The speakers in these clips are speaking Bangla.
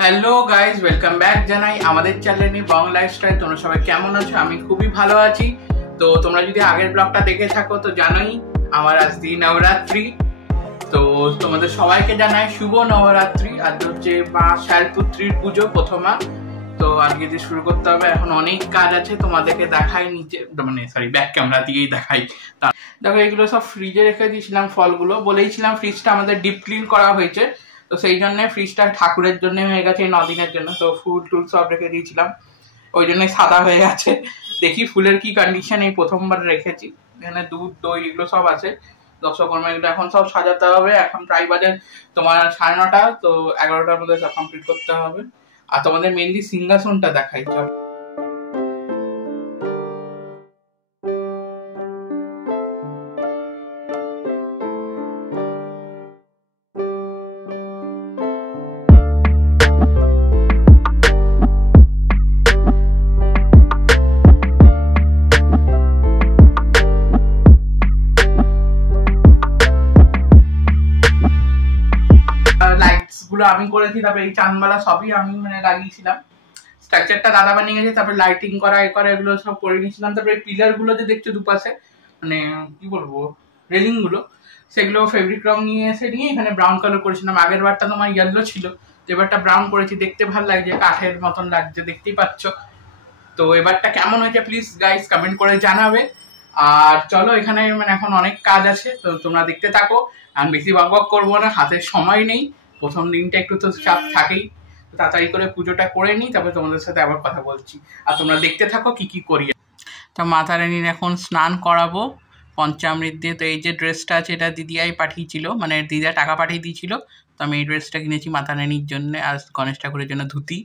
হ্যালো গাইজ, ওয়েলকাম ব্যাক জানাই আমাদের চ্যানেলে বং লাইফস্টাইল। তোমরা সবাই কেমন আছো? আমি খুবই ভালো আছি। তো তোমরা যদি আগের ব্লগটা দেখে থাকো তো জানোই আমার আজ দিন নবরাত্রি। তো তোমাদের সবাইকে জানাই শুভ নবরাত্রি। আজ হচ্ছে মা শালপুত্রীর পুজো প্রথমা। তো আজকে যে শুরু করতে হবে, এখন অনেক কাজ আছে, তোমাদেরকে দেখাই নিচে, মানে সরি ব্যাক ক্যামেরা দিয়েই দেখাই। দেখো এগুলো সব ফ্রিজে রেখে দিয়েছিলাম, ফলগুলো বলেইছিলাম ফ্রিজটা আমাদের ডিপ ক্লিন করা হয়েছে, তো সেই জন্য ফ্রিজটা ঠাকুরের জন্য হয়ে গেছে এই 9 দিনের জন্য। তো ফুল টুল সব রেখে দিয়েছিলাম, ওই জন্যই সাদা হয়ে গেছে। দেখি ফুলের কি কন্ডিশন, এই প্রথমবার রেখেছি। এখানে দুধ দই এগুলো সব আছে, দশকর্মা এগুলো এখন সব সাজাতে হবে। এখন প্রায় বাজে তোমার 9:30, তো 11টার মধ্যে সব কমপ্লিট করতে হবে। আর তোমাদের মেনলি সিংহাসনটা দেখাই চল। গুলো আমি করেছি, তারপরে এই চাঁদমালা সবই আমি লাগিয়েছিলাম। স্ট্রাকচারটা দাদা বানিয়ে গেছে, তারপরে লাইটিং করা এগুলো সব করে নিয়েছিলাম। তারপরে পিলার গুলো যে দেখছো দুপাশে, মানে কি বলবো, রেলিং গুলো, সেগুলো ফেব্রিক রং নিয়ে এখানে ব্রাউন কালার করেছিলাম। আগের বারটা তোমার ইয়েলো ছিল, এবারটা ব্রাউন করেছি, দেখতে ভালো লাগছে, কাঠের মতন লাগছে, দেখতেই পাচ্ছ। তো এবারটা কেমন হয়েছে প্লিজ গাইস কমেন্ট করে জানাবে। আর চলো, এখানে এখন অনেক কাজ আছে, তো তোমরা দেখতে থাকো। আমি বেশি বক করবো না, হাতে সময় নেই। প্রথম দিনটা একটু তো চাপ থাকেই, তাড়াতাড়ি করে পুজোটা করে নিই, তারপরে তোমাদের সাথে আবার কথা বলছি। আর তোমরা দেখতে থাকো কি কি করি। তো মাতা রানীর এখন স্নান করাবো পঞ্চামৃত দিয়ে। তো এই যে ড্রেসটা আছে এটা দিদিয়াই পাঠিয়েছিল, মানে দিদা টাকা পাঠিয়ে দিয়েছিল। তো আমি এই ড্রেসটা কিনেছি মাতা রানীর জন্য, আর গণেশ ঠাকুরের জন্য ধুতি।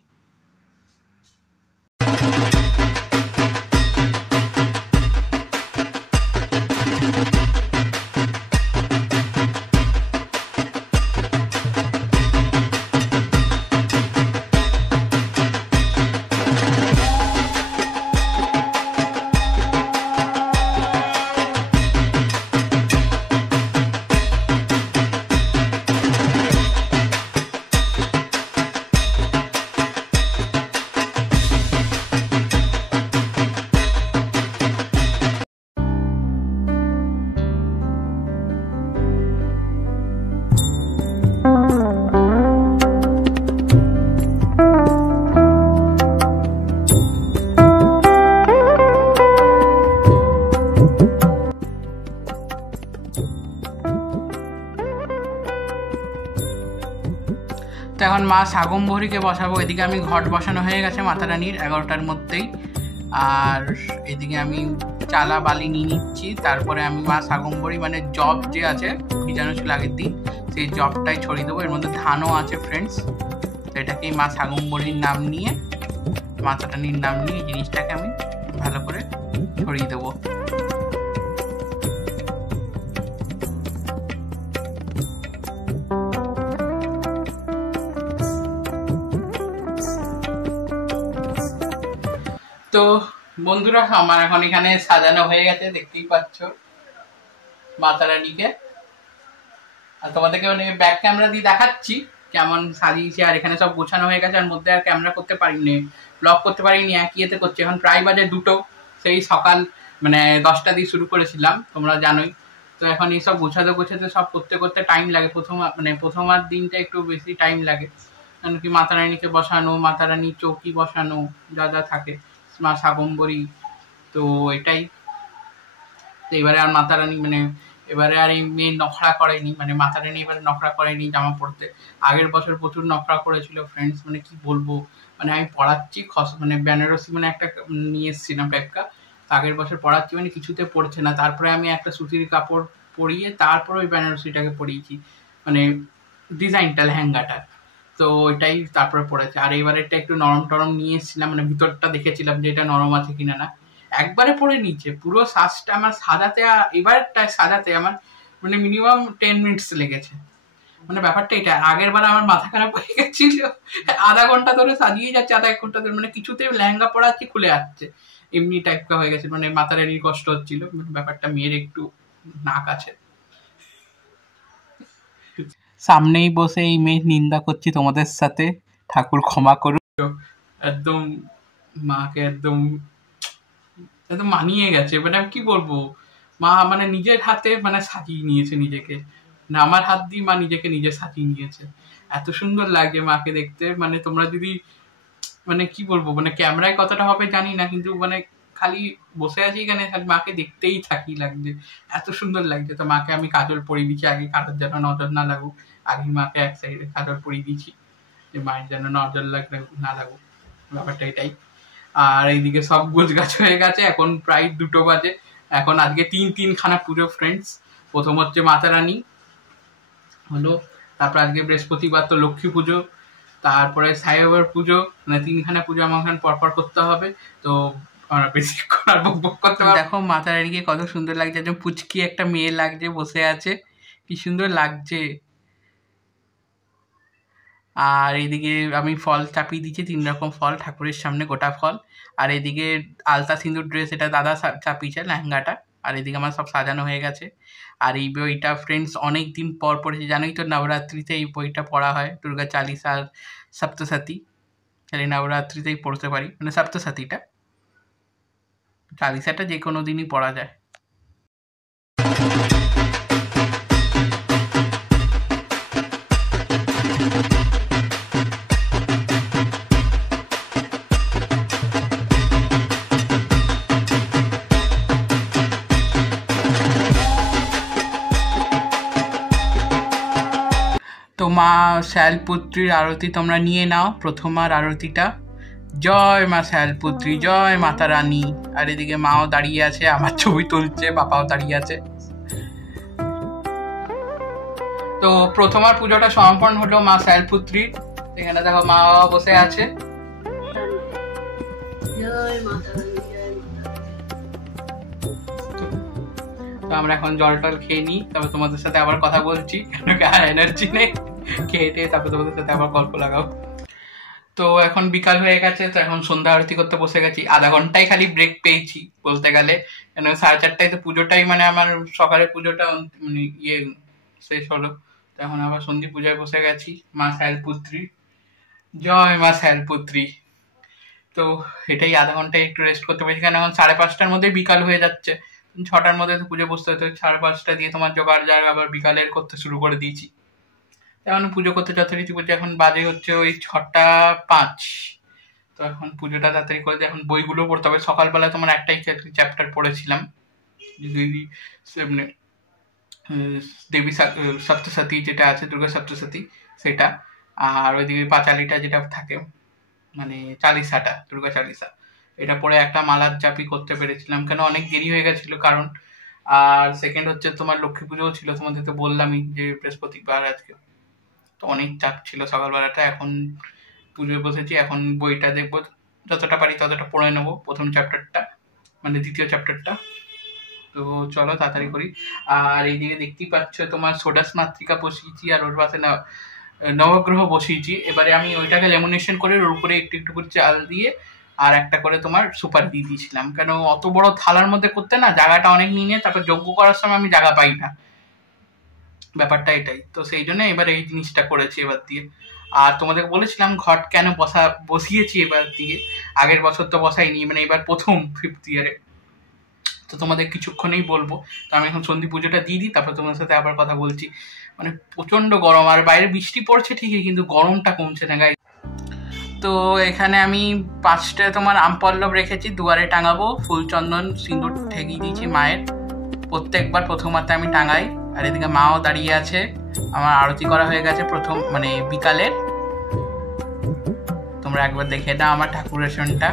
তো এখন মা শাকম্ভরীকে বসাবো। এদিকে আমি ঘট বসানো হয়ে গেছে মাতা রানীর 11টার মধ্যেই। আর এদিকে আমি চালা বালি নিয়ে নিচ্ছি। তারপরে আমি মা শাকম্ভরী, মানে জব যে আছে ভিজানো ছিল আগের দিন, সেই জবটাই ছড়িয়ে দেবো। এর মধ্যে ধানও আছে ফ্রেন্ডস। তো এটাকেই মা শাকম্ভরীর নাম নিয়ে, মাতা রানীর নাম নিয়ে এই জিনিসটাকে আমি ভালো করে ছড়িয়ে দেবো। তো বন্ধুরা, আমার এখন এখানে সাজানো হয়ে গেছে, দেখতেই পাচ্ছ মাতা রানীকে। আর তোমাদেরকে ব্যাক ক্যামেরা দিয়ে দেখাচ্ছি কেমন সাজিয়েছি। আর এখানে সব গোছানো হয়ে গেছে, আর মধ্যে আর ক্যামেরা করতে পারিনি, ব্লগ করতে পারিনি, একই এতে করছি। এখন প্রায় বাজে 2টো, সেই সকাল 10টা দিয়ে শুরু করেছিলাম, তোমরা জানোই। তো এখন এইসব গোছাতে সব করতে করতে টাইম লাগে। প্রথমার দিনটা একটু বেশি টাইম লাগে, কারণ কি মাতা রানীকে বসানো, মাতা রানীর চৌকি বসানো, যা যা থাকে, মা শাকম্ভরী, তো এটাই। তো এবারে আর মাতা রানী এবারে আর এই মেয়ে নখরা করেনি, মাতা রানী এবারে নখরা করেনি জামা পরতে। আগের বছর প্রচুর নখরা করেছিল ফ্রেন্ডস, কি বলবো, আমি পড়াচ্ছি বেনারসি একটা নিয়ে এসেছিলাম টাইপকা। আগের বছর পড়াচ্ছি, কিছুতে পড়ছে না। তারপরে আমি একটা সুতির কাপড় পরিয়ে তারপরে ওই বেনারসিটাকে পরিয়েছি, ডিজাইনটা লেহেঙ্গাটা। তো ওইটাই তারপরে পড়েছে। আর এবারেরটা একটু নরম টরম নিয়ে এসেছিলাম, ভিতরটা দেখেছিলাম যে এটা নরম আছে কিনা। না, একবারে পরে নিচ্ছে পুরো সাজটা আমার সাজাতে। এবারটা সাজাতে আমার মিনিমাম 10 মিনিটস লেগেছে। ব্যাপারটা এটা। আগের বার আমার মাথা খারাপ হয়ে গেছিল, আধা ঘন্টা ধরে সাজিয়ে যাচ্ছে, আধা 1 ঘন্টা ধরে কিছুতে লেহেঙ্গা পরাচ্ছি খুলে যাচ্ছে, এমনি টাইপকা হয়ে গেছে। মাথা রানীর কষ্ট হচ্ছিল। ব্যাপারটা মেয়ের একটু নাক আছে। সামনেই বসে এই মেয়ের নিন্দা করছি তোমাদের সাথে, ঠাকুর ক্ষমা করুন। একদম মাকে একদম একদম মানিয়ে গেছে, মানে আমি কি বলবো, মা মানে নিজের হাতে মানে সাজিয়ে নিয়েছে নিজেকে, না আমার হাত দিয়ে মা নিজেকে নিজে সাজিয়ে নিয়েছে। এত সুন্দর লাগছে মাকে দেখতে, মানে তোমরা যদি মানে কি বলবো, মানে ক্যামেরায় কতটা হবে জানি না, কিন্তু মানে খালি বসে আছি এখানে খালি মাকে দেখতেই থাকি লাগছে, এত সুন্দর লাগছে। তো মাকে আমি কাজল পরিয়ে দিচ্ছি, আগে কাজল যেন নজর না লাগুক, আগে মাকে এক সাইডে কাজল পরিয়ে দিচ্ছি যে মায়ের যেন নজর না লাগুক, ব্যাপারটা এটাই। আর এইদিকে সব গোছ গাছ হয়ে গেছে, এখন প্রায় 2টো বাজে। এখন আজকে 3খানা পুজো ফ্রেন্ডস। প্রথম হচ্ছে মাতা রানী হলো, তারপর আজকে বৃহস্পতিবার তো লক্ষ্মী পুজো, তারপরে সাই বাবার পুজো, মানে 3খানা পুজো আমার পরপর করতে হবে। তো আমরা বেশিক্ষণ আর বক করতে পারবো। দেখো মাতা রানীকে কত সুন্দর লাগছে, একদম পুচকি একটা মেয়ে লাগছে, বসে আছে, কি সুন্দর লাগছে। আর এদিকে আমি ফল চাপিয়ে দিচ্ছি, 3 রকম ফল ঠাকুরের সামনে, গোটা ফল। আর এদিকে আলতা সিঁদুর ড্রেস, এটা দাদা চাপিয়েছে লেহেঙ্গাটা। আর এদিকে আমার সব সাজানো হয়ে গেছে। আর এই বইটা ফ্রেন্ডস অনেক দিন পর পড়েছি, জানোই তো নবরাত্রিতে এই বইটা পড়া হয়, দুর্গা চালিসা আর সপ্তশতী। তাহলে নবরাত্রিতেই পড়তে পারি, মানে সপ্তশতীটা, চালিসাটা যে কোনো দিনই পড়া যায়। তো মা শৈলপুত্রীর আরতি তোমরা নিয়ে নাও, প্রথমার আরতিটা। জয় মা শৈলপুত্রী, জয় মাতা রানী। আর এদিকে মাও দাঁড়িয়ে আছে, আমার ছবি তুলছে, বাবাও দাঁড়িয়ে আছে। তো প্রথমার পুজোটা সমাপন হলো মা শৈলপুত্রীর। এখানে দেখো মা বাবা বসে আছে। তো আমরা এখন জল টল খেয়ে নিই, তারপর তোমাদের সাথে আবার কথা বলছি, কেন আর এনার্জি নেই, খেয়ে টেয়ে তারপর তোমাদের সাথে আবার গল্প লাগাও। তো এখন বিকাল হয়ে গেছে, তো এখন সন্ধ্যা আরতি করতে বসে গেছি। আধা ঘন্টায় খালি ব্রেক পেয়েছি বলতে গেলে, কেন 4:30টায় তো পুজোটাই, মানে আমার সকালের পুজোটা মানে শেষ হলো। তো এখন আবার সন্ধি পূজায় বসে গেছি। মা শৈলপুত্রী, জয় মা শৈলপুত্রী। তো এটাই, আধা ঘন্টায় একটু রেস্ট করতে পেরেছি, কারণ এখন 5:30টার মধ্যে বিকাল হয়ে যাচ্ছে। 6টার মধ্যে তো পুজো বসতে হতো, 5:30 দিয়ে তোমার জোগাড় জায়গা আবার বিকালের করতে শুরু করে দিয়েছি। এখন পুজো করতে যথারীতি পুজো, এখন বাজে হচ্ছে ওই 6:05। তো এখন পুজোটা তাড়াতাড়ি করে দিয়ে এখন বইগুলো পড়তে হবে। সকালবেলা তোমার একটাই চ্যাপ্টার পড়েছিলাম, দেবী দেবী সপ্তশতী যেটা আছে, দুর্গা সপ্তশতী, সেটা। আর ওইদিকে পাঁচালিটা যেটা থাকে, মানে চালিসাটা, দুর্গা চালিসা, এটা পরে একটা মালার জাপি করতে পেরেছিলাম, কেন অনেক দেরি হয়ে গেছিল কারণ। আর সেকেন্ড হচ্ছে তোমার লক্ষ্মী পুজোও ছিল, তোমাদের তো বললামই যে বৃহস্পতিবার আজকে, তো অনেক চাপ ছিল সকালবেলাটা। এখন পুজোয় বসেছি, এখন বইটা দেখবো, যতটা পারি ততটা পড়ে নেবো, প্রথম চ্যাপ্টারটা, মানে দ্বিতীয় চ্যাপ্টারটা। তো চলো তাড়াতাড়ি করি। আর এইদিকে দেখতেই পাচ্ছ তোমার ষোড়শ মাতৃকা বসিয়েছি, আর ওর পাশে নবগ্রহ বসিয়েছি। এবারে আমি ওইটাকে লেমিনেশন করে ওর উপরে একটু একটু করে চাল দিয়ে আর একটা করে তোমার সুপার দিয়ে দিয়েছিলাম, কেন অত বড় থালার মধ্যে করতে না জায়গাটা অনেক নিয়ে, তারপর যজ্ঞ করার সময় আমি জায়গা পাই না, ব্যাপারটা এটাই। তো সেই জন্য এবার এই জিনিসটা করেছি এবার দিয়ে। আর তোমাদের বলেছিলাম ঘট কেন বসিয়েছি এবার দিয়ে, আগের বছর তো বসাইনি, মানে এবার প্রথম 5th ইয়ারে। তো তোমাদের কিছুক্ষণেই বলবো। তো আমি এখন সন্ধি পুজোটা দিয়ে দিই, তারপর তোমাদের সাথে আবার কথা বলছি। মানে প্রচন্ড গরম, আর বাইরে বৃষ্টি পড়ছে ঠিকই, কিন্তু গরমটা কমছে না গাই। তো এখানে আমি 5টা তোমার আমপল্লব রেখেছি, দুয়ারে টাঙাবো, ফুল চন্দন সিঁদুর ঠেকিয়ে দিয়েছি মায়ের, প্রত্যেকবার প্রথমাতে আমি টাঙাই। আর এদিকে মাও দাঁড়িয়ে আছে, আমার আরতি করা হয়ে গেছে প্রথম মানে বিকালের। তোমরা একবার দেখে দাও আমার ঠাকুরেশনটা।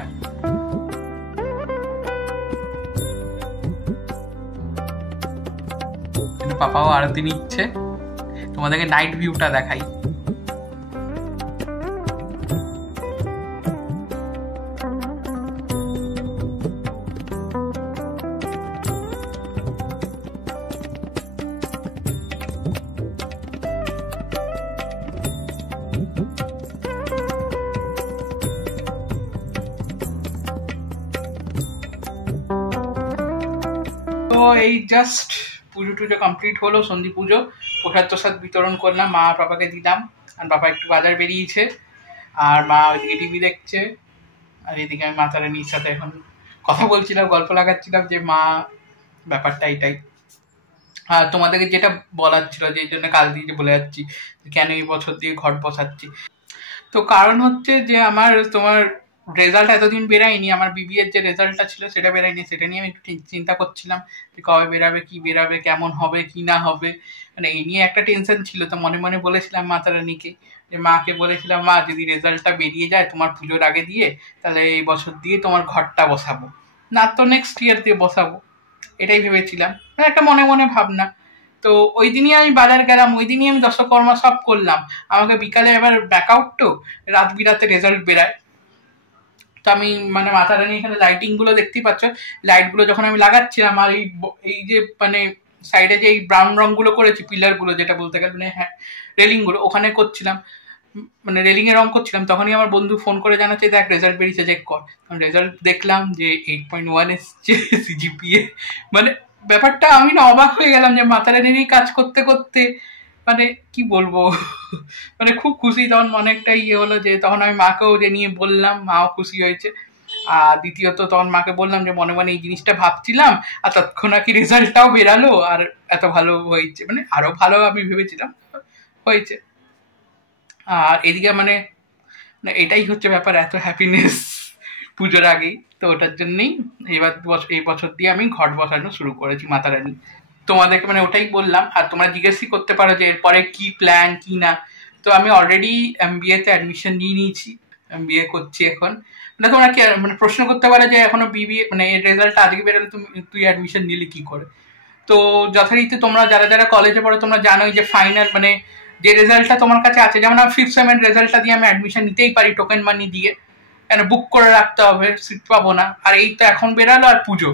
কিন্তু পাপাও আরতি নিচ্ছে, তোমাদেরকে নাইট ভিউটা দেখাই। তো এই জাস্ট পুজো টুজো কমপ্লিট হলো, সন্ধি পুজো, প্রসাদ টোসাদ বিতরণ করলাম, মা বাবাকে দিলাম, আর বাবা একটু বাজার বেরিয়েছে। আর মা ওইদিকে টিভি দেখছে, আর এদিকে আমি মাতা রানীর সাথে এখন কথা বলছিলাম, গল্প লাগাচ্ছিলাম যে মা ব্যাপারটা এটাই। আর তোমাদেরকে যেটা বলার ছিল, যে জন্য কাল দিয়ে বলে যাচ্ছি কেন এই বছর দিয়ে ঘট বসাচ্ছি, তো কারণ হচ্ছে যে আমার তোমার রেজাল্ট এতদিন বেরায়নি, আমার বিবিএর যে রেজাল্টটা ছিল সেটা বেরায়নি, সেটা নিয়ে আমি একটু চিন্তা করছিলাম যে কবে বেরাবে, কি বেরাবে, কেমন হবে কি না হবে, মানে এই নিয়ে একটা টেনশন ছিল। তো মনে মনে বলেছিলাম মাতা রানীকে, যে মাকে বলেছিলাম মা যদি রেজাল্টটা বেরিয়ে যায় তোমার পুজোর আগে দিয়ে, তাহলে এই বছর দিয়ে তোমার ঘরটা বসাবো, না তো নেক্সট ইয়ার দিয়ে বসাবো, এটাই ভেবেছিলাম, মানে একটা মনে মনে ভাবনা। তো ওই দিনই আমি বাজার গেলাম, ওই দিনই আমি দশকর্মা সব করলাম। আমাকে বিকালে এবার ব্যাকআউট, তো রাত বিরাতে রেজাল্ট বেরায়। তো আমি মানে মাতা রানী এখানে লাইটিং গুলো দেখতেই পাচ্ছ, লাইট গুলো যখন আমি লাগাচ্ছিলাম, আর এই যে মানে সাইডে যে এই ব্রাউন রঙগুলো করেছি পিলার গুলো, যেটা বলতে গেলে মানে হ্যাঁ রেলিং গুলো ওখানে করছিলাম, মানে রেলিং এ রং করছিলাম, তখনই আমার বন্ধু ফোন করে জানাচ্ছে দেখ রেজাল্ট বেরিয়েছে, চেক কর। রেজাল্ট দেখলাম যে 8.1 এসছে সিজিপিএ। মানে ব্যাপারটা আমি না অবাক হয়ে গেলাম যে মাতা রানীরই কাজ করতে করতে মানে কি বলবো, মানে খুব খুশি। তখন অনেকটা ইয়ে হলো, যে তখন আমি মাকেও যে নিয়ে বললাম, মাও খুশি হয়েছে। আর দ্বিতীয়ত তখন মাকে বললাম যে মনে মনে এই জিনিসটা ভাবছিলাম, আর তৎক্ষণাৎ রেজাল্টটাও বেরালো, আর এত ভালো হয়েছে, মানে আরো ভালো আমি ভেবেছিলাম হয়েছে। আর এদিকে মানে এটাই হচ্ছে ব্যাপার, এত হ্যাপিনেস পুজোর আগেই। তো ওটার জন্যই এই বছর দিয়ে আমি ঘট বসানো শুরু করেছি মাতা রানী। তোমাদেরকে মানে ওটাই বললাম। আর তোমরা জিজ্ঞেসই করতে পারো যে এরপরে কি প্ল্যান কি না। তো আমি অলরেডি MBA তে অ্যাডমিশন নিয়ে নিয়েছি, MBA করছি এখন। মানে তোমরা কি মানে প্রশ্ন করতে পারো যে এখনো BBA মানে এর রেজাল্ট আজকে বেরোলে তুই অ্যাডমিশন নিলি কি করে। তো যথারীতি তোমরা যারা যারা কলেজে পড়ো তোমরা জানোই যে ফাইনাল মানে যে রেজাল্টটা তোমার কাছে আছে, যেমন আমি 5th সেমের রেজাল্টটা দিয়ে আমি অ্যাডমিশন নিতেই পারি টোকেন মানি দিয়ে, কেন বুক করে রাখতে হবে, সিট পাবো না। আর এই তো এখন বেরালো আর পুজো,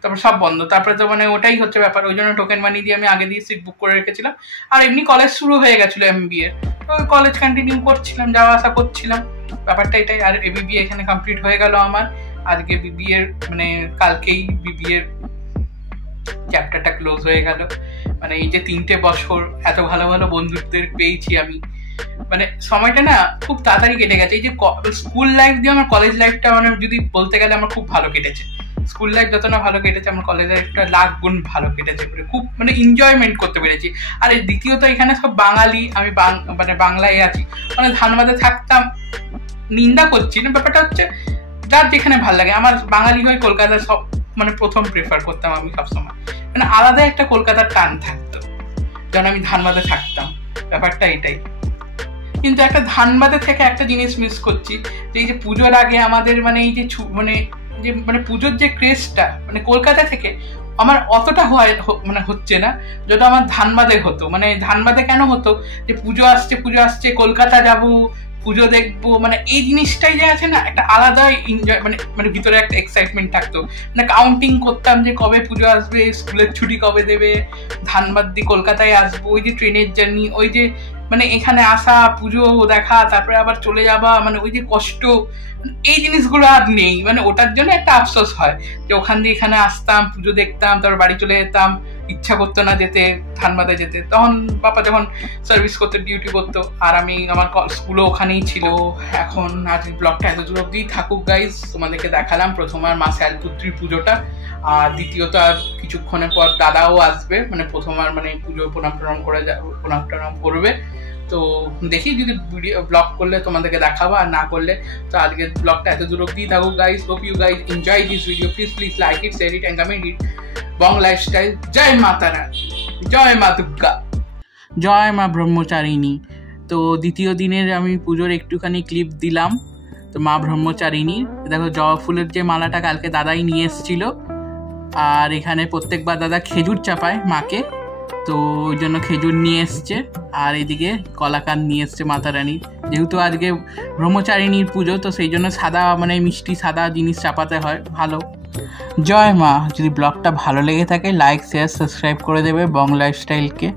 তারপর সব বন্ধ, তারপরে তো মানে ওটাই হচ্ছে ব্যাপার। ওই জন্য টোকেন মানি দিয়ে আমি আগে দিয়ে সিট বুক করে রেখেছিলাম। আর এমনি কলেজ শুরু হয়ে গেছিলো MBA, তো ওই কলেজ কন্টিনিউ করছিলাম, যাওয়া আসা করছিলাম, ব্যাপারটা এটাই। আর BBA এখানে কমপ্লিট হয়ে গেল আমার। আজকে BBA মানে কালকেই BBA চ্যাপ্টারটা ক্লোজ হয়ে গেল। মানে এই যে 3টে বছর এত ভালো ভালো বন্ধুদের পেয়েছি আমি, মানে সময়টা না খুব তাড়াতাড়ি কেটে গেছে। এই যে স্কুল লাইফ দিয়ে আমার কলেজ লাইফটা মানে যদি বলতে গেলে আমার খুব ভালো কেটেছে। স্কুল লাইফ যত না ভালো কেটেছে, আমার কলেজ লাইফটা লাখ গুণ ভালো কেটেছে, খুব মানে এনজয়মেন্ট করতে পেরেছি। আর দ্বিতীয়ত এখানে সব বাঙালি, আমি মানে বাংলায় আছি, মানে ধানবাদে থাকতাম, নিন্দা করছি না, ব্যাপারটা হচ্ছে যার যেখানে ভালো লাগে। আমার বাঙালি হয়ে কলকাতার সব মানে প্রথম প্রেফার করতাম আমি সবসময়, মানে আলাদা একটা কলকাতার টান থাকতো যখন আমি ধানবাদে থাকতাম, ব্যাপারটা এটাই। কিন্তু একটা ধানবাদে থেকে একটা জিনিস মিস করছি, যে এই যে পুজোর আগে আমাদের মানে এই যে মানে পুজোর যে ক্রেজটা মানে কলকাতা থেকে আমার অতটা মানে হচ্ছে না যেটা আমার ধানবাদে হতো। মানে ধানবাদে কেন হতো, যে পুজো আসছে কলকাতা যাব, পুজো দেখবো, মানে এই জিনিসটাই যে আছে না একটা আলাদা এনজয়, মানে ভিতরে একটা এক্সাইটমেন্ট থাকতো। মানে কাউন্টিং করতাম যে কবে পুজো আসবে, স্কুলের ছুটি কবে দেবে, ধানবাদ দিয়ে কলকাতায় আসবো, ওই যে ট্রেনের জার্নি, ওই যে মানে এখানে আসা, পুজো দেখা, তারপরে আবার চলে যাওয়া, মানে ওই যে কষ্ট, এই জিনিসগুলো আর নেই। মানে ওটার জন্য একটা আফসোস হয় যে ওখান দিয়ে এখানে আসতাম, পুজো দেখতাম, তারপর বাড়ি চলে যেতাম, ইচ্ছা করতো না যেতে ধানবাদে যেতে। তখন বাবা যখন সার্ভিস করতে ডিউটি করতো, আর আমি আমার স্কুলও ওখানেই ছিল। এখন আজ ব্লগটা এত দূর অব্দি থাকুক গাইজ, তোমাদেরকে দেখালাম প্রথম আর মা শ্যালপুত্রীর পুজোটা, আর দ্বিতীয়ত আর কিছুক্ষণের পর দাদাও আসবে, মানে প্রথম আর মানে পুজো প্রণাম টনাম করবে। তো দেখি যদি ব্লগ করলে তোমাদেরকে দেখাবো, আর না করলে তো আজকের ব্লগটা এত দূর অব্দি থাকুক guys. Hope you guys enjoy this video, please like it, share it and comment it. Bong lifestyle, জয় মাতা রানী, জয় মা দুর্গা, জয় মা ব্রহ্মচারিণী। তো দ্বিতীয় দিনের আমি পুজোর একটুখানি ক্লিপ দিলাম। তো মা ব্রহ্মচারিণীর দেখো জবা ফুলের যে মালাটা কালকে দাদাই নিয়ে এসেছিল, আর এখানে প্রত্যেকবার দাদা খেজুর চাপায় মাকে, তো ওই জন্য খেজুর নিয়ে এসছে। আর এদিকে কলাকান নিয়ে এসছে মাতা রানীর, যেহেতু আজকে ব্রহ্মচারিণীর পুজো, তো সেই জন্য সাদা মানে মিষ্টি সাদা জিনিস চাপাতে হয় ভালো। জয় মা। যদি ব্লগটা ভালো লেগে থাকে লাইক শেয়ার সাবস্ক্রাইব করে দেবে বং লাইফস্টাইলকে।